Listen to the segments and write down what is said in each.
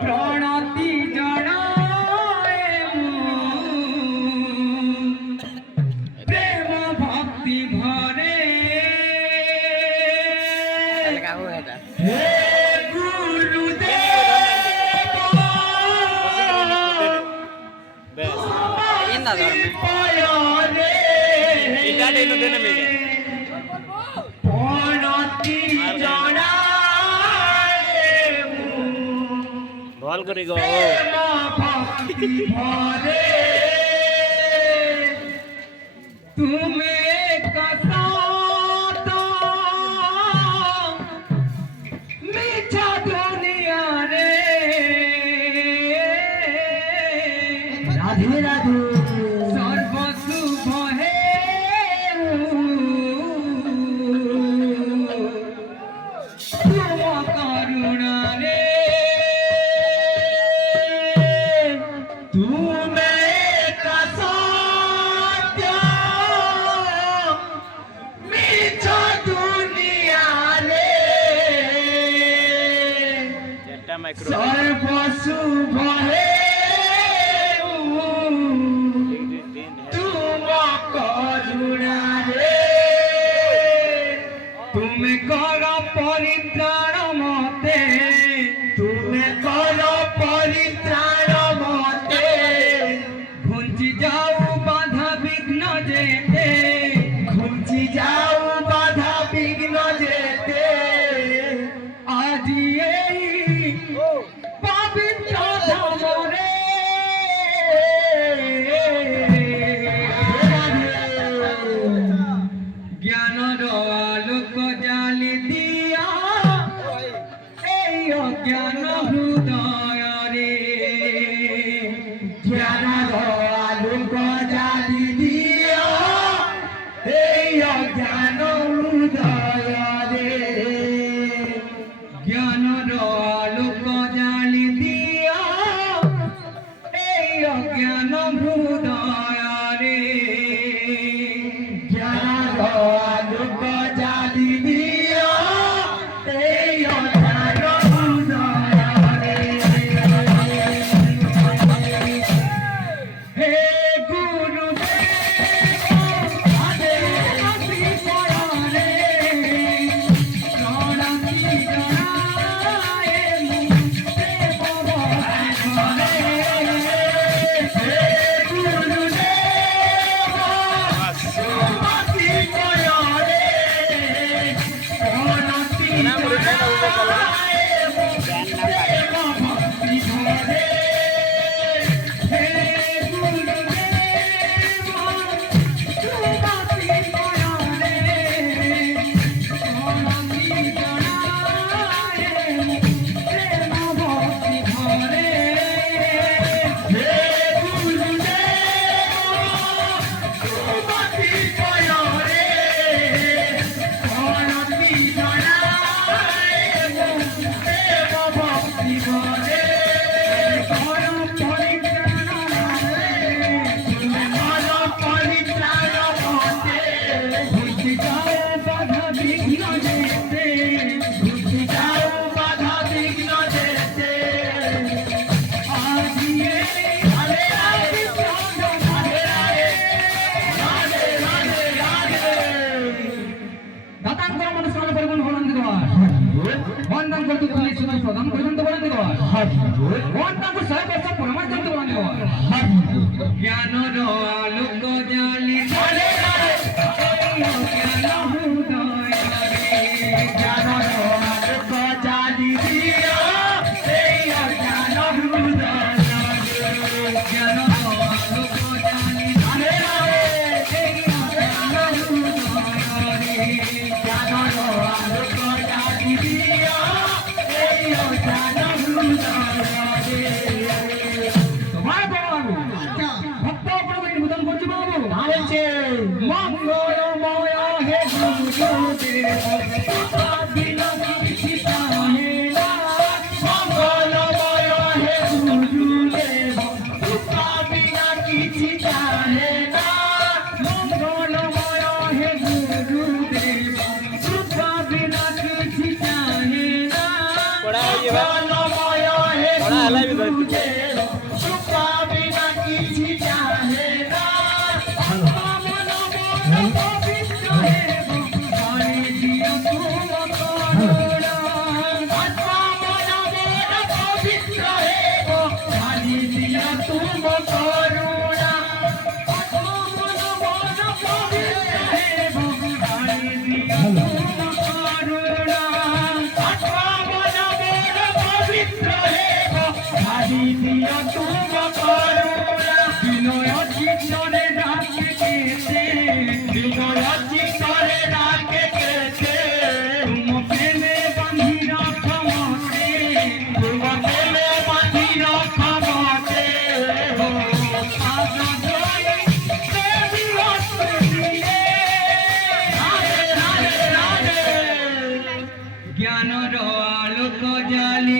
প্রণতি জড়ায় প্রেম ভক্তি ভরে হে গুরুদেব প্রণতি জড়ায় ভাল করে গো ভক্তি ভরে তুমি কসাত মিছা দুনিয়া রে রাধে রাধে সর্বশুভ হে তুম করুণা রে তুমি কসাত মিছা দুনিয়া রে সর্বশুভ হে তুম করুণা রে তুমি কর পরিত্রাণ মতে তুমি কর পরিত্রাণ মতে ঘুঞ্চি যাও বাধা বিঘ্ন যেতে ঘুঞ্চি যাও বাধা বিঘ্ন যেতে আজি এই পবিত্র ধামরে জ্ঞানর আলোক জালি দিয়া এই অজ্ঞান হৃদয়রে জ্ঞানর আলোক জালি দিয়া এই অজ্ঞান হৃদয়রে জ্ঞানর আলোক জালি দিয়া এই অজ্ঞান হৃদয়রে জ্ঞানর আলোক জালি দিয়া এই অজ্ঞান হৃদয়রে হে গুরুদেব আদে আসি পড়ারে প্রণতি জড়ায়ে মুক্তে ভবঘরে হে গুরুদেব প্রণতি পড়ারে প্রণতি জড়ায়ে মুক্তে ভবঘরে হে গুরুদেব প্রণতি পড়ারে প্রণতি জড়ায়ে প্রেম ভক্তি ভরে হে গুরুদেব প্রণতি পড়ারে প্রণতি জড়ায়ে প্রেম ভক্তি ভরে কর পরিত্রাণ তুমি কর পরিত্রাণ মতে ঘুরতে যাও বাধা বিঘ্ন যেতে ঘুরতে যাও বাধা বিঘ্ন যেতে আজি এই হরে রাধে রাধে রাধে রাধে রাধে দাতাঙ্কর মনস্কার পরিবহন হলন্দ দেওয়ার বন্দান করতে তুমি শুধু প্রদান পর্যন্ত বলেন দেওয়ার বন্দান করে সাহেব বছর পরমাজ জানতে বলেন দেওয়ার জ্ঞানর আলোক জালি হরে রাধে জ্ঞান হৃদয়রে জ্ঞানর আলোক জালি দিয়া এই জ্ঞান হৃদয়রে জ্ঞানর আলোক জালি হরে রাধে এই জ্ঞান হৃদয়রে জ্ঞানর আলোক জালি দিয়া এই জ্ঞান হৃদয়রে তোমার বাবু ভক্ত প্রভু নিবেদন করছি বাবু বলছে মঙ্গলময় হে গুরুদেব বিনা কিছু চাহে না মঙ্গলময় হে গুরুদেব বিনা কিছু চাহে না মঙ্গলময় হে গুরুদেব বিনা কিছু চাহে না ବଡ଼ା ହେଇଯିବା ବଡ଼ା ହେଲା ବି ଧରି জ্ঞানর আলোক জালি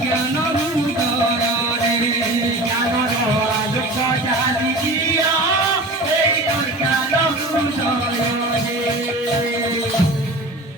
জ্ঞান